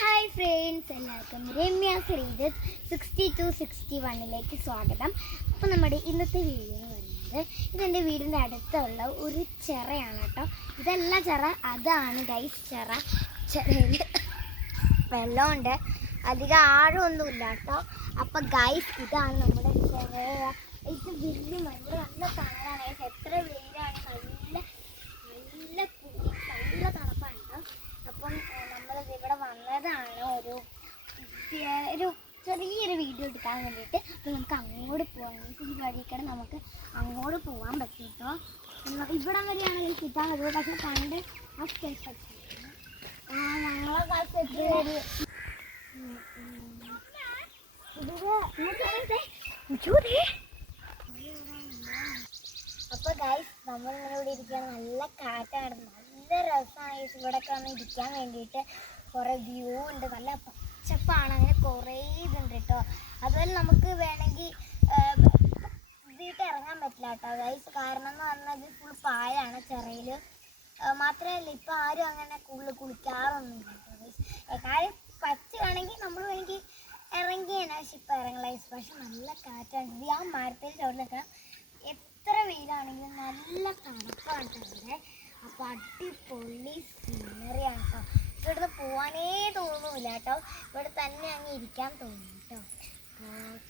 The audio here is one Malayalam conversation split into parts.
ഹായ് ഫ്രണ്ട്സ്, എല്ലാവർക്കും രമ്യ ശ്രീജിത്ത് 6261 സ്വാഗതം. അപ്പോൾ നമ്മുടെ ഇന്നത്തെ വീഡിയോ എന്ന് പറയുന്നത് ഇതെൻ്റെ വീടിൻ്റെ അടുത്തുള്ള ഒരു ചിറയാണ് കേട്ടോ. ഇതല്ല ചിറ, അതാണ് ഗൈസ് ചിറ. ചിറയിൽ വെള്ളമുണ്ട്, അധികം ആഴമൊന്നുമില്ല കേട്ടോ. അപ്പോൾ ഗൈസ് ഇതാണ് നമ്മുടെ ചിറ. ഇത് വലിയ ഇവിടെ നല്ല തണലാണ് ഗൈസ്. എത്ര വെയിലാണ്, നല്ല നല്ല നല്ല തണുപ്പാണ് കേട്ടോ. അപ്പം നമ്മളിത് ഇവിടെ വന്നതാണ് ഒരു ചെറിയൊരു വീഡിയോ എടുക്കാൻ വേണ്ടിയിട്ട്. അപ്പോൾ നമുക്ക് അങ്ങോട്ട് പോകാം. ഈ വഴിക്കടെ നമുക്ക് അങ്ങോട്ട് പോകാൻ പറ്റും കേട്ടോ. ഇവിടം വരെയാണെങ്കിൽ കിട്ടാൻ പറ്റും. പക്ഷെ പണ്ട് ആ സ്റ്റെപ്പ് ഞങ്ങളെ കാലത്ത് അപ്പോൾ ഗൈസ് നമ്മളിങ്ങനെ ഇവിടെ ഇരിക്കാൻ നല്ല കാറ്റാണ്, നല്ല രസമാണ് ഇവിടെ വന്ന് ഇരിക്കാൻ വേണ്ടിയിട്ട്. കുറേ വ്യൂ ഉണ്ട്, നല്ല പച്ചപ്പാണ്, അങ്ങനെ കുറേ ഇതുണ്ട് കേട്ടോ. അതുപോലെ നമുക്ക് വേണമെങ്കിൽ വീട്ടിൽ ഇറങ്ങാൻ പറ്റില്ല കേട്ടോ ഗൈസ്. കാരണം എന്ന് പറഞ്ഞാൽ ഫുൾ പായാണ് ചിറയിൽ. മാത്രമല്ല ഇപ്പം ആരും അങ്ങനെ കൂടുതൽ കുളിക്കാറൊന്നുമില്ല കേട്ടോ ഗൈസ്. കാര്യം പറ്റുകയാണെങ്കിൽ നമ്മൾ വേണമെങ്കിൽ ഇറങ്ങിയാണ്, പക്ഷെ ഇപ്പം ഇറങ്ങില്ല ഗൈസ്. പക്ഷെ നല്ല കാറ്റാണ്. ആ മരത്തിൽ ചോദിക്കാം, എത്ര വെയിലാണെങ്കിലും നല്ല തണുപ്പാണ് ഇവിടെ. അപ്പോൾ അടിപൊളി സീനറിയാണ് കേട്ടോ. ഇവിടുന്ന് പോകാനേ തോന്നുന്നില്ല കേട്ടോ. ഇവിടെ തന്നെ അങ്ങ് ഇരിക്കാൻ തോന്നും കേട്ടോ.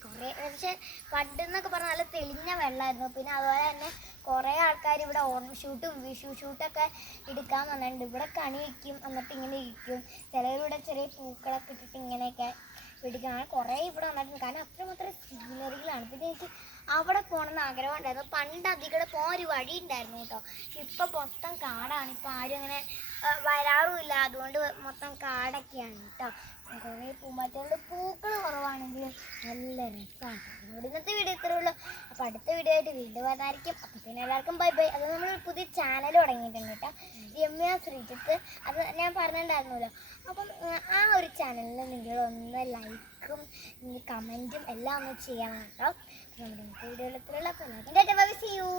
കുറേ പക്ഷേ പണ്ടെന്നൊക്കെ പറഞ്ഞാൽ നല്ല തെളിഞ്ഞ വെള്ളമായിരുന്നു. പിന്നെ അതുപോലെ തന്നെ കുറേ ആൾക്കാർ ഇവിടെ ഓണം ഷൂട്ടും വിഷു ഷൂട്ടൊക്കെ എടുക്കാൻ വന്നിട്ടുണ്ട്. ഇവിടെ കണി വയ്ക്കും, എന്നിട്ട് ഇങ്ങനെ ഇരിക്കും. ചിലവരിവിടെ ചെറിയ പൂക്കളൊക്കെ ഇട്ടിട്ട് ഇങ്ങനെയൊക്കെ പിടിക്കണം. കുറേ ഇവിടെ വന്നിട്ടുണ്ട്, കാരണം അത്രമാത്രം സീനറികളാണ്. പിന്നെ എനിക്ക് അവിടെ പോകണമെന്ന് ആഗ്രഹം ഉണ്ടായിരുന്നു. പണ്ട് അതികൂടെ പോകാൻ ഒരു വഴി ഉണ്ടായിരുന്നു കേട്ടോ. ഇപ്പം മൊത്തം കാടാണ്, ഇപ്പം ആരും അങ്ങനെ വരാറുമില്ല. അതുകൊണ്ട് മൊത്തം കാടൊക്കെയാണ് കേട്ടോ. കുറേ പൂമ്പാറ്റകളുടെ പൂക്കൾ കുറവാണെങ്കിൽ നല്ല രസമാണ്. നമ്മുടെ ഇന്നത്തെ വീഡിയോ ഇത്രയേ ഉള്ളൂ. അപ്പോൾ അടുത്ത വീഡിയോ ആയിട്ട് വീണ്ടും വരുന്നതായിരിക്കും. അപ്പോൾ പിന്നെ എല്ലാവർക്കും ബൈ ബൈ. അത് നമ്മൾ പുതിയ ചാനൽ തുടങ്ങിയിട്ടുണ്ട് കേട്ടോ, രമ്യ ശ്രീജിത്ത്. അത് ഞാൻ പറഞ്ഞിട്ടുണ്ടായിരുന്നല്ലോ. അപ്പം ആ ഒരു ചാനലിൽ നിങ്ങളൊന്ന് ലൈക്കും കമൻറ്റും എല്ലാം ഒന്ന് ചെയ്യണം കേട്ടോ. നമ്മുടെ ഇന്നത്തെ വീഡിയോയിൽ ഇത്രയേ ഉള്ളൂ. അപ്പോൾ എല്ലാവർക്കും ബൈ ബൈ, സീ യു.